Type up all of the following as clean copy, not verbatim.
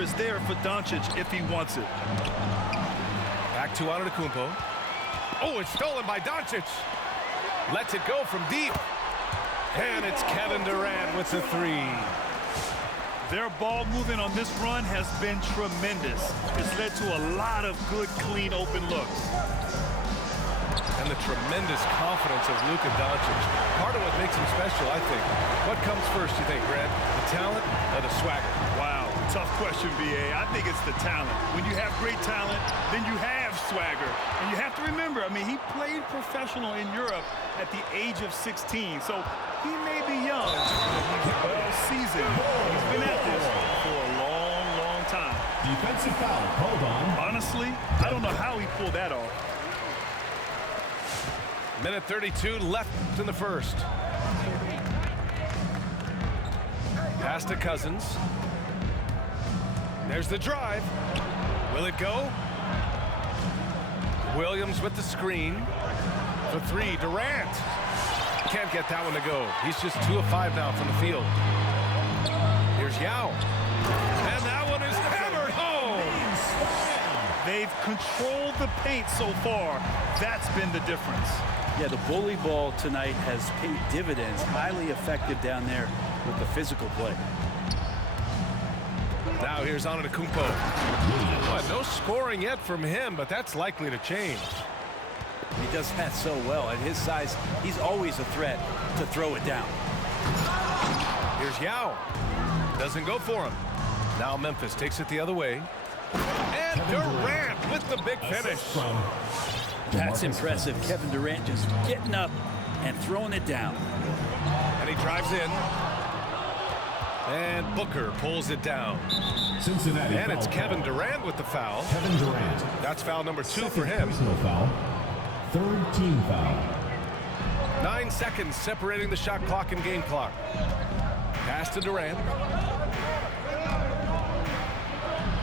corner is there for Doncic if he wants it. Back to Antetokounmpo. Oh, it's stolen by Doncic. Lets it go from deep. And it's Kevin Durant with the three. Their ball movement on this run has been tremendous. It's led to a lot of good, clean, open looks. And the tremendous confidence of Luka Doncic. Part of what makes him special, I think. What comes first, you think, Grant? The talent or the swagger? Wow, tough question, B.A. I think it's the talent. When you have great talent, then you have swagger. And you have to remember, I mean, he played professional in Europe at the age of 16. So he may be young, but he's well seasoned. He's been at this for a long, long time. Defensive foul, hold on. Honestly, I don't know how he pulled that off. Minute 32 left in the first. Pass to Cousins. There's the drive. Will it go? Williams with the screen. For three, Durant. Can't get that one to go. He's just 2 of 5 now from the field. Here's Yao. And that one is hammered home. They've controlled the paint so far. That's been the difference. Yeah, the bully ball tonight has paid dividends. Highly effective down there with the physical play. Now here's Antetokounmpo. Well, no scoring yet from him, but that's likely to change. He does that so well. At his size, he's always a threat to throw it down. Here's Yao. Doesn't go for him. Now Memphis takes it the other way. And Durant with the big finish. That's impressive. Kevin Durant just getting up and throwing it down. And he drives in. And Booker pulls it down. Cincinnati. And it's Kevin Durant with the foul. Kevin Durant. That's foul number 2 for Second him. personal foul. Third team foul. 9 seconds separating the shot clock and game clock. Pass to Durant.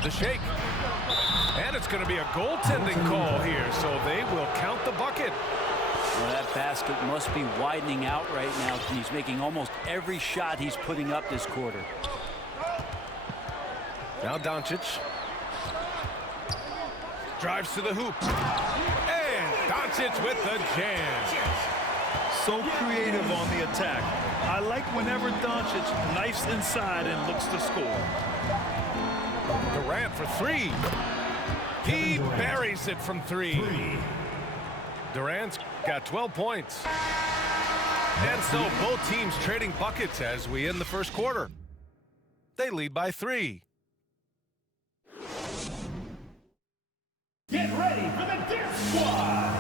The shake. And it's going to be a goaltending call here, so they will count the bucket. Well, that basket must be widening out right now. He's making almost every shot he's putting up this quarter. Now Doncic. Drives to the hoop. And Doncic with the jam. So creative on the attack. I like whenever Doncic knifes inside and looks to score. Durant for three. He buries it from three. Durant's got 12 points. And so both teams trading buckets as we end the first quarter. They lead by 3. Get ready for the Dance Squad.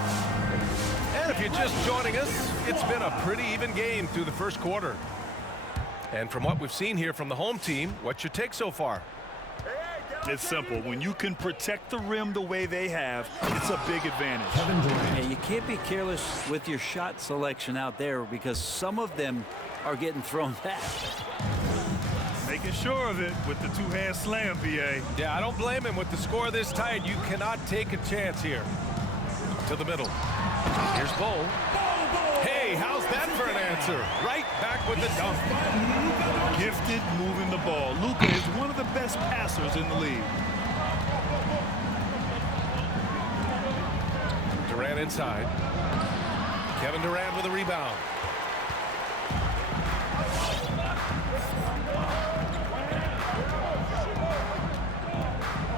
And if you're just joining us, it's been a pretty even game through the first quarter. And from what we've seen here from the home team, what's your take so far? It's simple. When you can protect the rim the way they have, it's a big advantage. Yeah, you can't be careless with your shot selection out there because some of them are getting thrown back. Making sure of it with the two-hand slam, B.A. Yeah, I don't blame him. With the score this tight, you cannot take a chance here. To the middle. Here's Bull. Hey, how's that for an answer? Right back with the dunk. Gifted moving the ball. Luka is one of the best passers in the league. Durant inside. Kevin Durant with a rebound.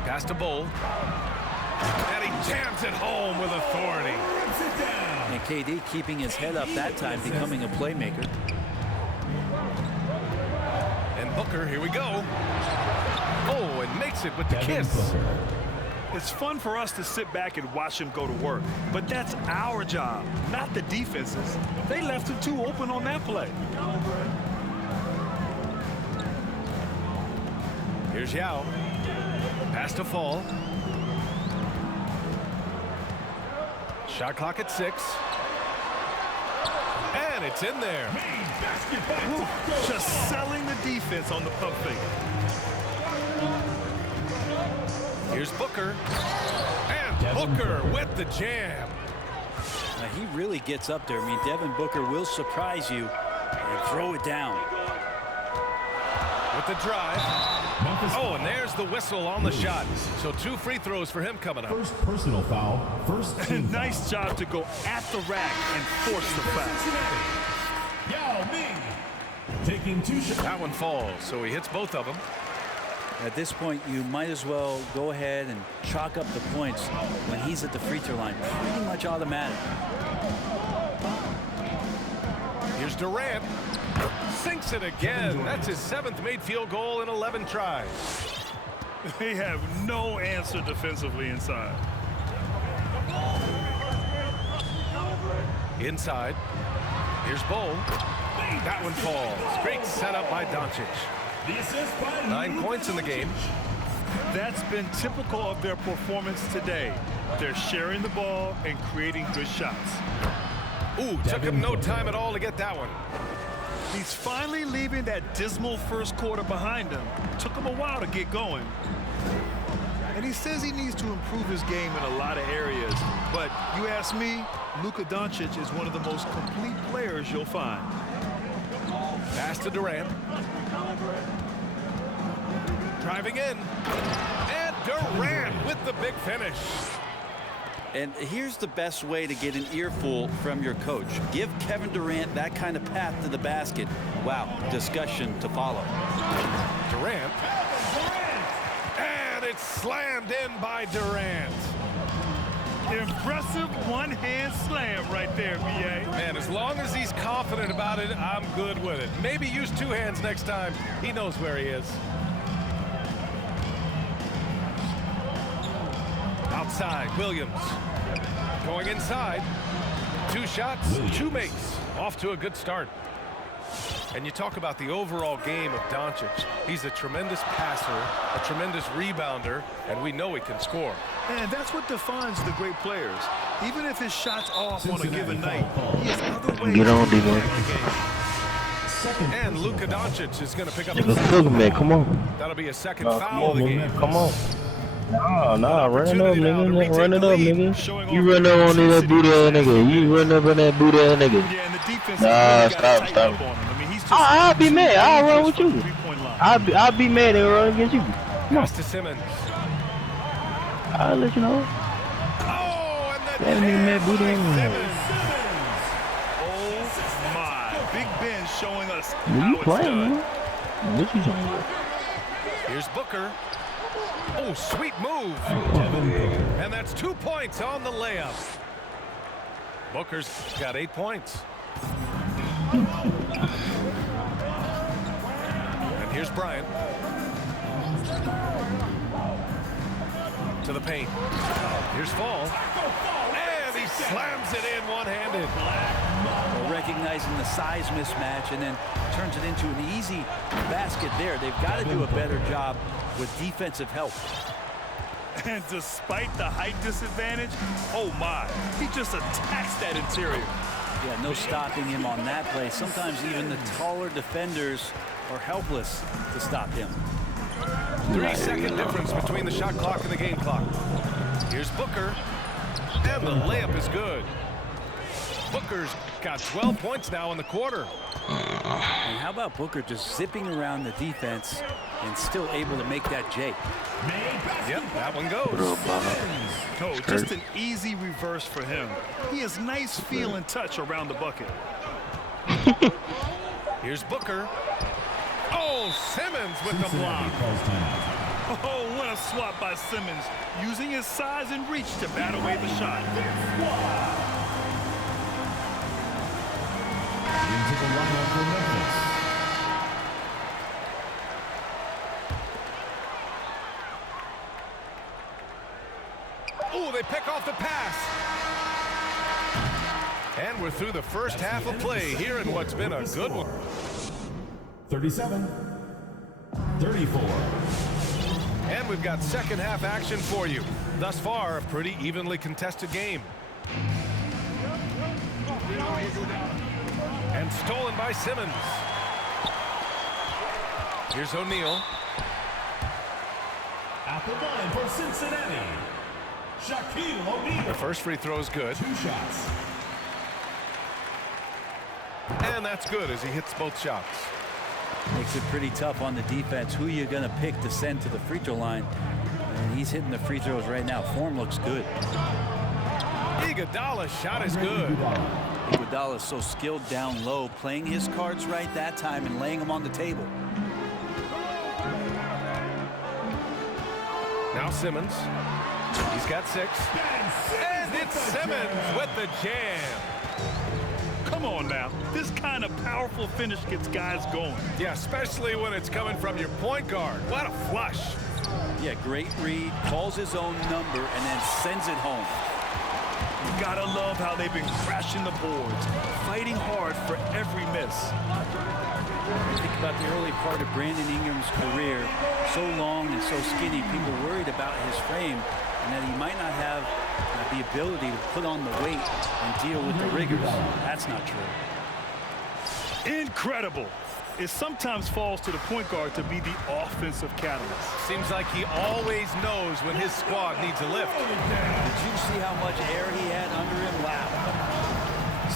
Pass to Bull. And he jams it home with authority. And KD keeping his head up that time, becoming a playmaker. And Booker, here we go. Oh, and makes it with the kiss. It's fun for us to sit back and watch him go to work, but that's our job, not the defense's. They left him too open on that play. Here's Yao. Pass to Fall. Shot clock at 6. And it's in there. Just selling the defense on the pump fake. Here's Booker. And Booker with the jam. Now, he really gets up there. I mean, Devin Booker will surprise you and throw it down. With the drive. Oh, and there's the whistle on the shot. So 2 free throws for him coming up. First personal foul. First team Nice job to go at the rack and force the foul. Yao Ming taking 2 shots. That one falls, so he hits both of them. At this point, you might as well go ahead and chalk up the points when he's at the free throw line. Pretty much automatic. Here's Durant. Sinks it again. That's his 7th made field goal in 11 tries. They have no answer defensively inside. Inside. Here's Bull. That one falls. Great setup by Doncic. 9 points in the game. That's been typical of their performance today. They're sharing the ball and creating good shots. Ooh, took him no time at all to get that one. He's finally leaving that dismal first quarter behind him. Took him a while to get going. And he says he needs to improve his game in a lot of areas. But you ask me, Luka Doncic is one of the most complete players you'll find. Pass to Durant. Driving in. And Durant with the big finish. And here's the best way to get an earful from your coach. Give Kevin Durant that kind of path to the basket. Wow, discussion to follow. Durant. And it's slammed in by Durant. Impressive one-hand slam right there, B.A. Man, as long as he's confident about it, I'm good with it. Maybe use 2 hands next time. He knows where he is. Outside, Williams. Going inside. 2 shots, 2 makes. Off to a good start. And you talk about the overall game of Doncic. He's a tremendous passer, a tremendous rebounder, and we know he can score. And that's what defines the great players. Even if his shot's off on a given night, he has other ways Get on, to D-boy. attack the game. And Luka Doncic is going to pick up Nigga, the cook me, come on. That'll be a second Come foul of the game. Come on. Nah, run it up, Opportunity now to nigga. retake Run it the up, lead. nigga. You run up on that booty ass nigga. You run up on that booty ass nigga. Yeah, and the defense Nah, really gotta stop. tighten up on him. I mean, he's just I'll be mad. I'll run with you. Three-point line. I'll be mad and run against you. Pass to Simmons. I'll let you know. Oh, and the That nigga mad booty by ass. Simmons. Oh my! Big Ben showing us You how it's playing, done. man? What you talking about? Here's Booker. Oh, sweet move. And that's 2 points on the layup. Booker's got 8 points. And here's Bryant. To the paint. Here's Fall. And he slams it in one-handed. Well, recognizing the size mismatch and then turns it into an easy basket there. They've got to do a better job with defensive help. And despite the height disadvantage, oh my, he just attacks that interior. Yeah, no stopping him on that play. Sometimes even the taller defenders are helpless to stop him. 3-second difference between the shot clock and the game clock. Here's Booker. And the layup is good. Booker's got 12 points now in the quarter. And how about Booker just zipping around the defense and still able to make that J? Yep, that one goes. Oh, just an easy reverse for him. He has nice feel and touch around the bucket. Here's Booker. Oh, Simmons with the block. Oh, what a swap by Simmons, using his size and reach to bat away the shot. Into the lineup for Memphis. Oh, they pick off the pass. And we're through the first half of play here in what's been a good one. 37, 34. And we've got second half action for you. Thus far, a pretty evenly contested game. And stolen by Simmons. Here's O'Neal. At the line for Cincinnati, Shaquille O'Neal. The first free throw is good. 2 shots. And that's good as he hits both shots. Makes it pretty tough on the defense. Who you going to pick to send to the free throw line? And he's hitting the free throws right now. Form looks good. Iguodala's shot is good. Iguodala is so skilled down low, playing his cards right that time and laying them on the table. Now Simmons. He's got 6. And it's Simmons with the jam. Come on now. This kind of powerful finish gets guys going. Yeah, especially when it's coming from your point guard. What a flush. Yeah, great read, calls his own number, and then sends it home. You gotta love how they've been crashing the boards, fighting hard for every miss. Think about the early part of Brandon Ingram's career. So long and so skinny, people worried about his frame and that he might not have the ability to put on the weight and deal with the rigors. That's not true. Incredible. It sometimes falls to the point guard to be the offensive catalyst. Seems like he always knows when his squad needs a lift. Did you see how much air he had under him? Wow.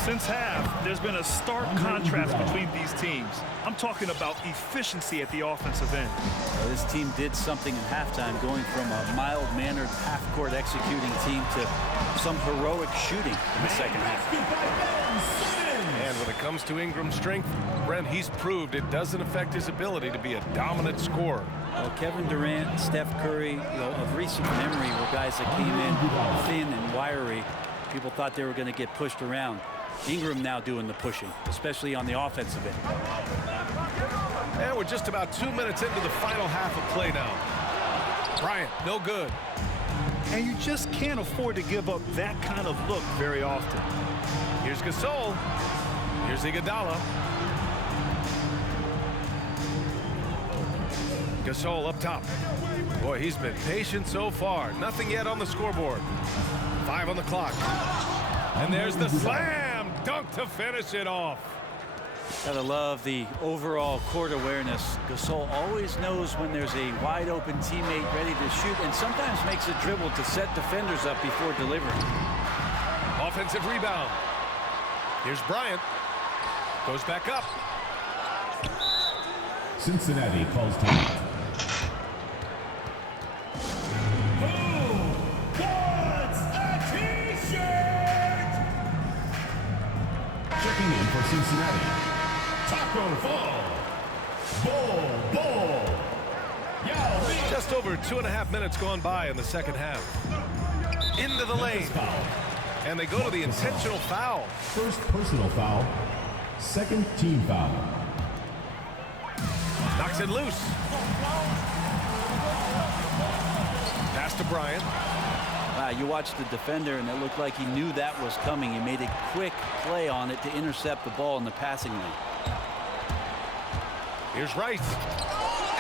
Since half, there's been a stark contrast between these teams. I'm talking about efficiency at the offensive end. Well, this team did something in halftime, going from a mild-mannered half-court executing team to some heroic shooting in the second half. And when it comes to Ingram's strength, Brent, he's proved it doesn't affect his ability to be a dominant scorer. Well, Kevin Durant, Steph Curry, of recent memory were guys that came in thin and wiry. People thought they were going to get pushed around. Ingram now doing the pushing, especially on the offensive end. And we're just about 2 minutes into the final half of play now. Bryant, no good. And you just can't afford to give up that kind of look very often. Here's Gasol. Here's Iguodala. Gasol up top. Boy, he's been patient so far. Nothing yet on the scoreboard. 5 on the clock. And there's the slam dunk to finish it off. Gotta love the overall court awareness. Gasol always knows when there's a wide open teammate ready to shoot, and sometimes makes a dribble to set defenders up before delivering. Offensive rebound. Here's Bryant. Goes back up. Cincinnati calls timeout. Who wants a t-shirt? Checking in for Cincinnati. Taco Fall. Bull. Yao Ming. Just over 2.5 minutes gone by in the second half. Into the lane. And they go to the intentional foul. First personal foul. Second team foul. Knocks it loose. Pass to Bryant. Wow, you watched the defender, and it looked like he knew that was coming. He made a quick play on it to intercept the ball in the passing lane. Here's Rice.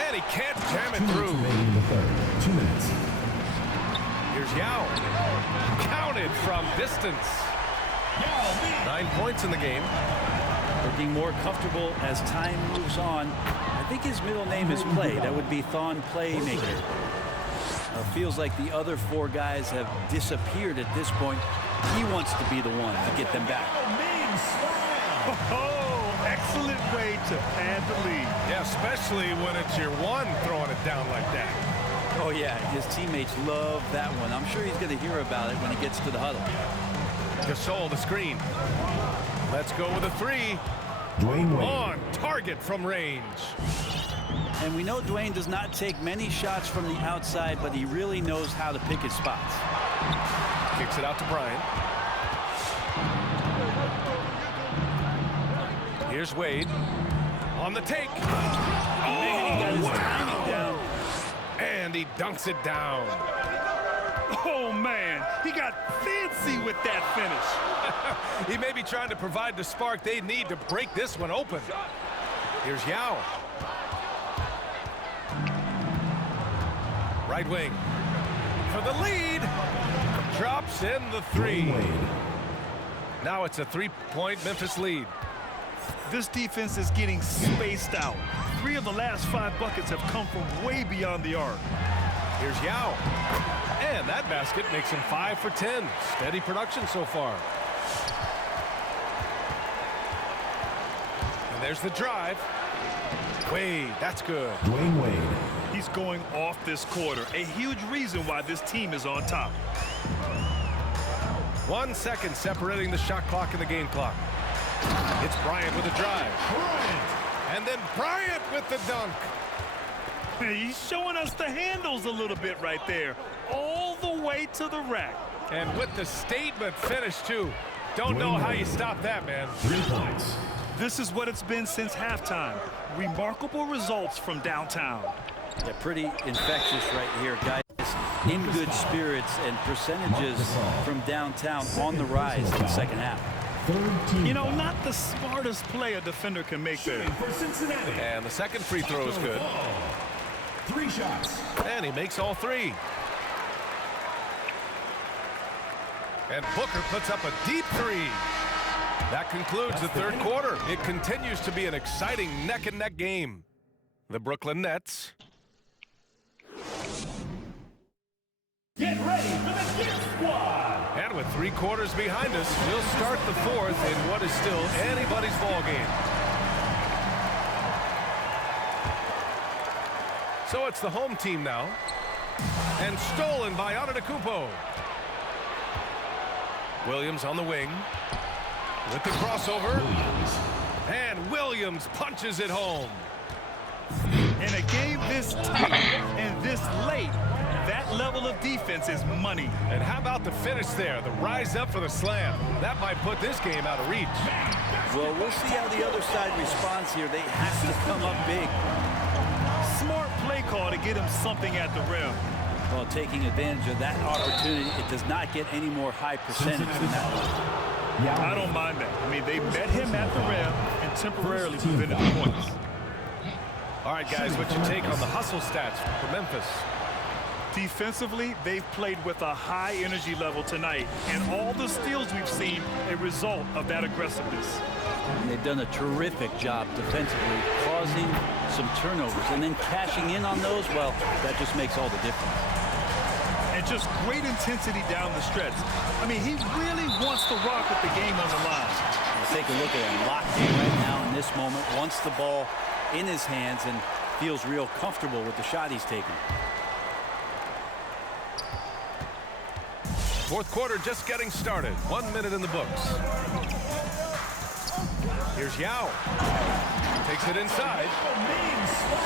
And he can't jam it 2 minutes through. remaining in the third. 2 minutes. Here's Yao. Counted from distance. 9 points in the game. Looking more comfortable as time moves on. I think his middle name is Play. That would be Thon Playmaker. Feels like the other 4 guys have disappeared at this point. He wants to be the one to get them back. Oh, excellent way to pad the lead. Yeah, especially when it's your one throwing it down like that. Oh, yeah, his teammates love that one. I'm sure he's going to hear about it when he gets to the huddle. Gasol the screen. Let's go with a 3. Dwayne Wade. On target from range. And we know Dwayne does not take many shots from the outside, but he really knows how to pick his spots. Kicks it out to Bryant. Here's Wade. On the take. Man, he got his timing down. And he dunks it down. Oh, man, he got fancy with that finish. He may be trying to provide the spark they need to break this one open. Here's Yao. Right wing. For the lead. Drops in the 3. Dwayne Wade. Now it's a 3-point Memphis lead. This defense is getting spaced out. 3 of the last 5 buckets have come from way beyond the arc. Here's Yao. And that basket makes him 5 for 10. Steady production so far. And there's the drive. Wade, that's good. Dwayne Wade. He's going off this quarter. A huge reason why this team is on top. 1 second separating the shot clock and the game clock. It's Bryant with a drive. And then Bryant with the dunk. He's showing us the handles a little bit right there. All the way to the rack. And with the statement finish, too. Don't know how you stop that, man. 3 points. This is what it's been since halftime. Remarkable results from downtown. Yeah, pretty infectious right here, guys. In good spirits and percentages from downtown on the rise in the second half. You know, not the smartest play a defender can make there. For Cincinnati. And the second free throw is good. 3 shots. And he makes all 3. And Booker puts up a deep 3. That concludes the third quarter. It continues to be an exciting neck-and-neck game. The Brooklyn Nets. Get ready for the Gear Squad. And with 3 quarters behind us, we'll start the fourth in what is still anybody's ball game. So it's the home team now. And stolen by Antetokounmpo. Williams on the wing. With the crossover. And Williams punches it home. In a game this tight and this late, that level of defense is money. And how about the finish there? The rise up for the slam. That might put this game out of reach. Well, we'll see how the other side responds here. They have to come up big. Smart play call to get him something at the rim. Well, taking advantage of that opportunity, it does not get any more high percentage than that one. I don't mind that. I mean, they met him at the rim and temporarily prevented the points. All right, guys, what's your take on the hustle stats for Memphis? Defensively, they've played with a high energy level tonight, and all the steals we've seen a result of that aggressiveness. And they've done a terrific job defensively, causing some turnovers, and then cashing in on those, well, that just makes all the difference. And just great intensity down the stretch. I mean, he really wants to rock with the game on the line. Let's take a look at him, locked in right now in this moment, wants the ball in his hands and feels real comfortable with the shot he's taking. Fourth quarter just getting started. 1 minute in the books. Here's Yao. Takes it inside.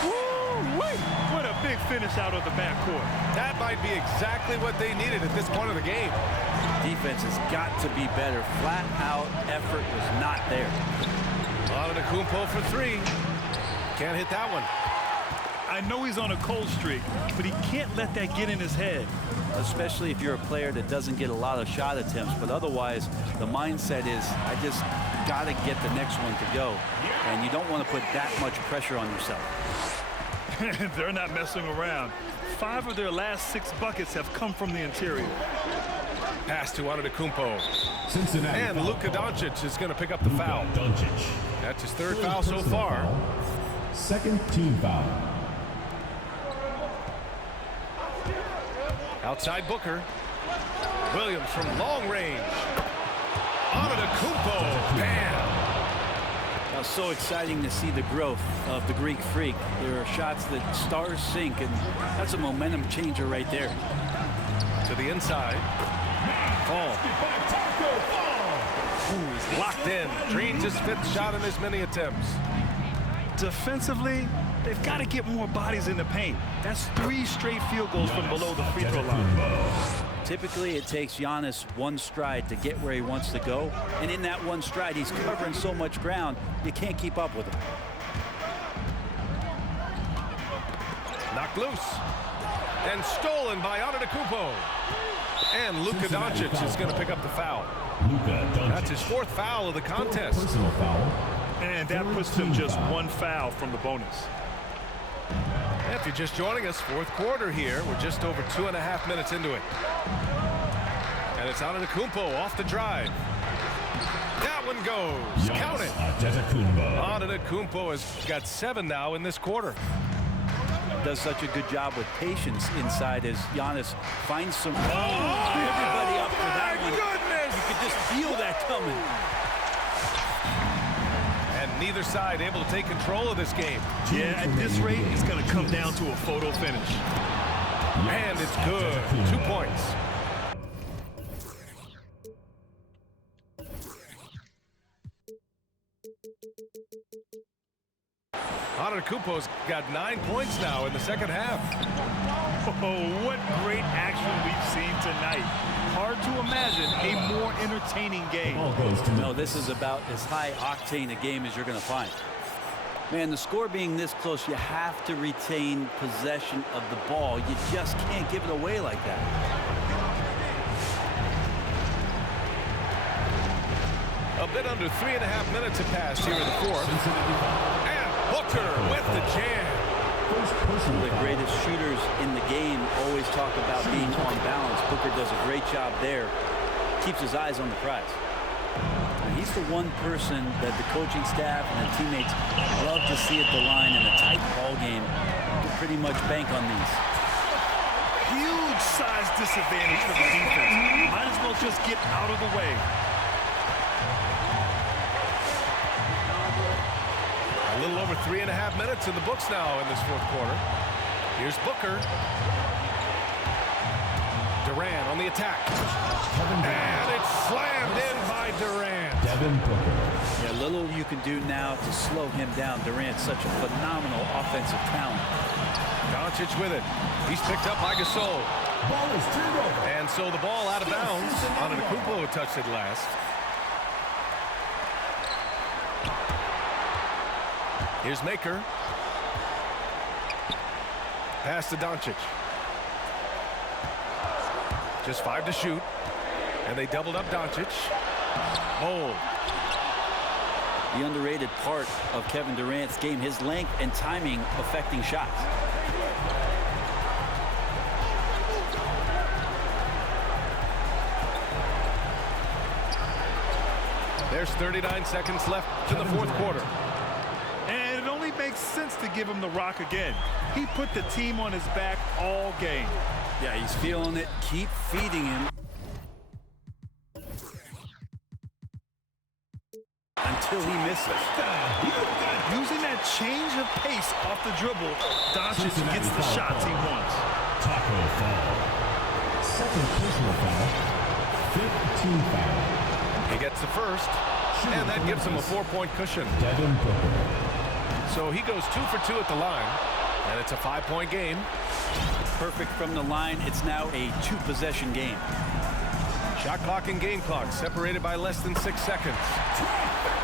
Woo-wee! What a big finish out of the backcourt. That might be exactly what they needed at this point of the game. Defense has got to be better. Flat out effort was not there. Antetokounmpo for 3. Can't hit that one. I know he's on a cold streak, but he can't let that get in his head. Especially if you're a player that doesn't get a lot of shot attempts, but otherwise the mindset is I just got to get the next one to go, and you don't want to put that much pressure on yourself. They're not messing around. 5 of their last 6 buckets have come from the interior. Pass to Antetokounmpo. Cincinnati. And Luka Doncic is going to pick up the foul. Doncic. That's his 3rd foul so far. Second team foul. Outside Booker. Williams from long range. Antetokounmpo. Bam! Now, so exciting to see the growth of the Greek Freak. There are shots that stars sink, and that's a momentum changer right there. To the inside. Fall. Ooh, locked in. Drains his 5th shot in as many attempts. Defensively, they've got to get more bodies in the paint. That's 3 straight field goals from below the free throw line. Typically, it takes Giannis 1 stride to get where he wants to go. And in that 1 stride, he's covering so much ground, you can't keep up with him. Knocked loose. And stolen by Antetokounmpo. And Luka Doncic is going to pick up the foul. Luka Doncic. That's his 4th foul of the contest. Personal foul. And that puts them just 1 foul from the bonus. If you're just joining us, 4th quarter here. We're just over 2.5 minutes into it. And it's Antetokounmpo off the drive. That one goes. Count it. Antetokounmpo has got 7 now in this quarter. Does such a good job with patience inside as Giannis finds some everybody up for that one. Goodness! You could just feel that coming. And Neither side able to take control of this game. Yeah, at this rate, it's going to come down to a photo finish. And it's good. 2 points. Antetokounmpo's got 9 points now in the second half. Oh, what great action we've seen tonight. Hard to imagine a more entertaining game. No, this is about as high octane a game as you're going to find. Man, the score being this close, you have to retain possession of the ball. You just can't give it away like that. A bit under 3.5 minutes have passed here in the fourth. And Booker with the jam. Some of the greatest shooters in the game always talk about being on balance. Booker does a great job there. Keeps his eyes on the prize. He's the one person that the coaching staff and the teammates love to see at the line in a tight ball game. You can pretty much bank on these. Huge size disadvantage for the defense. Might as well just get out of the way. A little over 3.5 minutes in the books now in this fourth quarter. Here's Booker. Durant on the attack. And it's slammed in by Durant. Yeah, little you can do now to slow him down. Durant's such a phenomenal offensive talent. Doncic with it. He's picked up by Gasol. Ball is turned over. And so the ball out of bounds. Antetokounmpo touched it last. Here's Maker. Pass to Doncic. Just 5 to shoot. And they doubled up Doncic. Bold. The underrated part of Kevin Durant's game, his length and timing affecting shots. There's 39 seconds left in the fourth quarter. And it only makes sense to give him the rock again. He put the team on his back all game. Yeah, he's feeling it. Keep feeding him until he misses. Using that change of pace off the dribble, Doncic gets the shots he wants. Taco foul. Second personal foul. 15 foul. He gets the first, and that gives him a 4-point cushion. So he goes 2 for 2 at the line, and it's a 5-point game. Perfect from the line. It's now a 2-possession game. Shot clock and game clock separated by less than 6 seconds.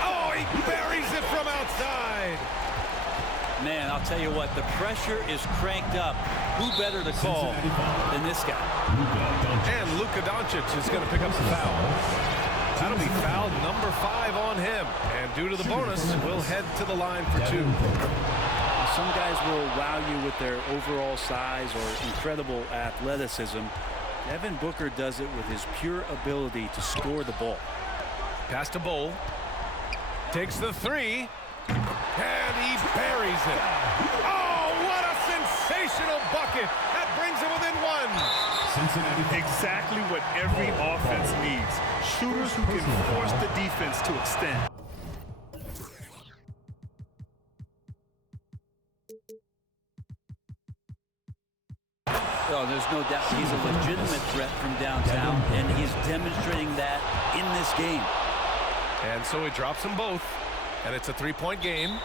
Oh, he buries it from outside. Man, I'll tell you what, the pressure is cranked up. Who better to call than this guy? And Luka Doncic is going to pick up the foul. That'll be foul number 5 on him. And due to the bonus, we'll head to the line for 2. Some guys will wow you with their overall size or incredible athleticism. Devin Booker does it with his pure ability to score the ball. Pass to Bowl. Takes the 3. And he buries it. Oh, what a sensational bucket. That brings him within 1. Exactly what every offense needs. Shooters who can force the defense to extend. Oh, there's no doubt he's a legitimate threat from downtown, and he's demonstrating that in this game. And so he drops them both, and it's a 3-point game.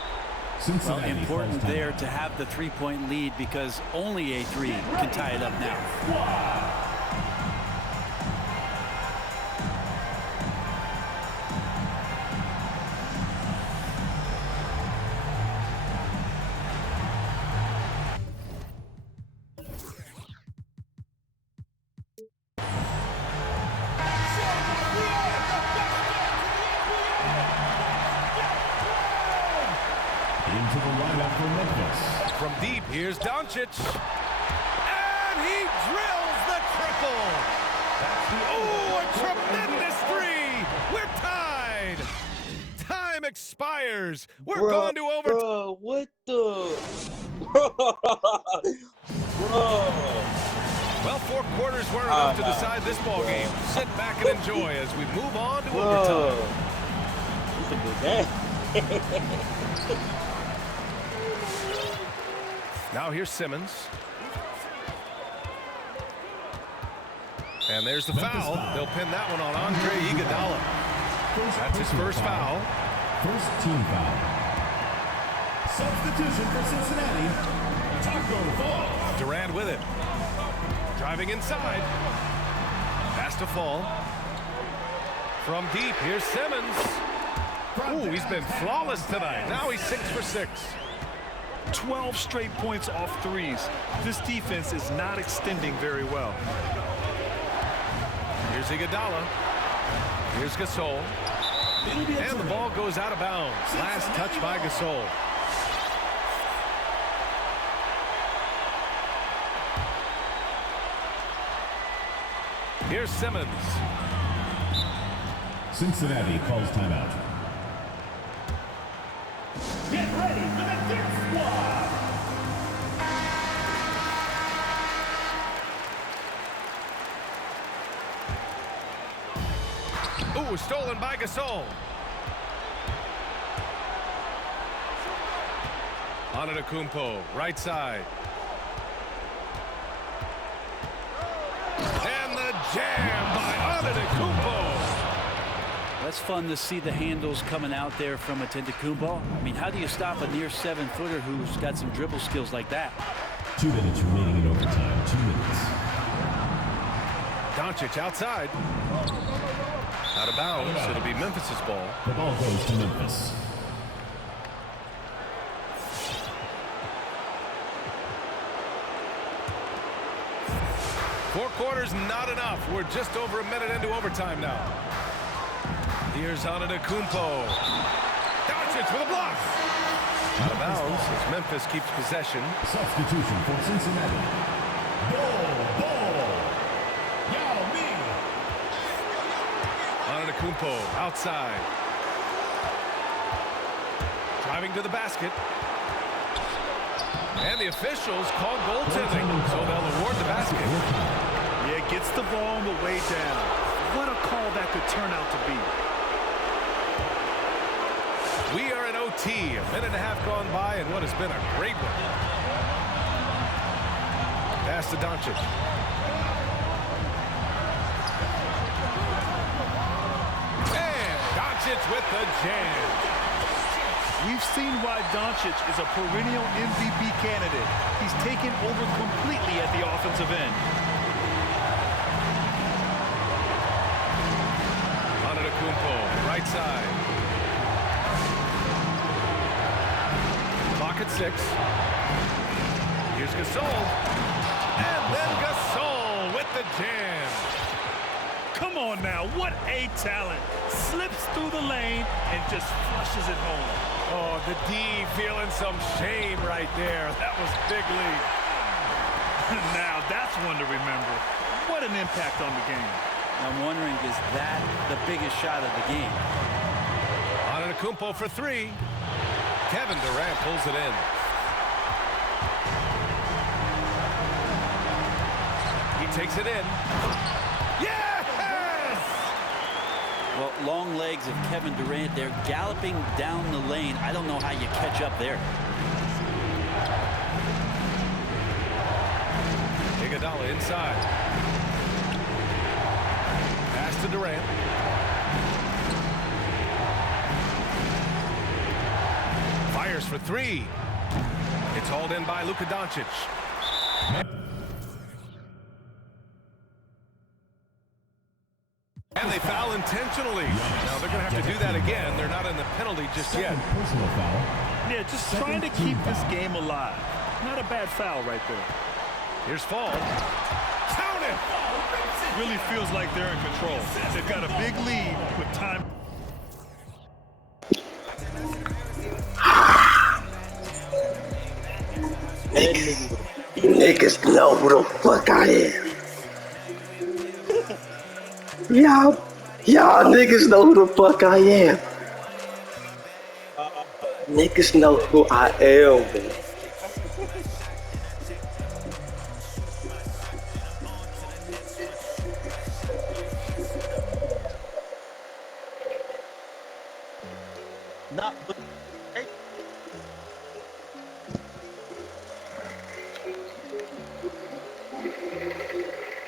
Well, important there to have the 3-point lead because only a 3 can tie it up now. Into the lineup for Memphis. From deep, here's Doncic. And he drills the triple. Oh, a tremendous 3. We're tied. Time expires. We're going to overtime. Bro, what the? Bro. Well, 4 quarters weren't enough to decide this ball game. Sit back and enjoy as we move on to overtime. Look at that. Now here's Simmons. And there's the foul. They'll pin that one on Andre Iguodala. That's his first foul. First team foul. Substitution for Cincinnati. Taco Fall. Durant with it. Driving inside. Pass to Fall. From deep, here's Simmons. Ooh, he's been flawless tonight. Now he's 6 for 6. 12 straight points off threes. This defense is not extending very well. Here's Iguodala. Here's Gasol. And the ball goes out of bounds. Last touch by Gasol. Here's Simmons. Cincinnati calls timeout. Get ready for the Dick Squad. Ooh, stolen by Gasol. Antetokounmpo, right side. And the jam by Antetokounmpo. That's fun to see the handles coming out there from Antetokounmpo. I mean, how do you stop a near 7-footer who's got some dribble skills like that? 2 minutes remaining in overtime. 2 minutes. Doncic outside. Out of bounds. It'll be Memphis's ball. The ball goes to Memphis. Four quarters, not enough. We're just over a minute into overtime now. Here's Antetokounmpo. Doncic with a block. Out of bounds as Memphis keeps possession. Substitution for Cincinnati. Ball. Yao Ming. Antetokounmpo outside. Driving to the basket. And the officials call goaltending, so they'll award the basket. Yeah, gets the ball on the way down. What a call that could turn out to be. We are in OT, a minute and a half gone by, and what has been a great one. Pass to Doncic. And Doncic with the jam. We've seen why Doncic is a perennial MVP candidate. He's taken over completely at the offensive end. Antetokounmpo, right side. Clock at 6. Here's Gasol. And then Gasol with the jam. Come on now, what a talent. Slips through the lane and just flushes it home. Oh, the D feeling some shame right there. That was big lead. Now, that's one to remember. What an impact on the game. I'm wondering, is that the biggest shot of the game? Antetokounmpo for 3. Kevin Durant pulls it in. He takes it in. Yes! Well, long legs of Kevin Durant. They're galloping down the lane. I don't know how you catch up there. Iguodala inside. Pass to Durant. Fires for 3. It's hauled in by Luka Doncic. And they foul intentionally. Now they're going to have to do that again. They're not in the penalty just yet. Personal foul. Yeah, just trying to keep this game alive. Not a bad foul right there. Here's Fall. Count it! Really feels like they're in control. They've got a big lead with time. Niggas know who the fuck I am. Y'all niggas know who the fuck I am. Niggas know who I am, man. Not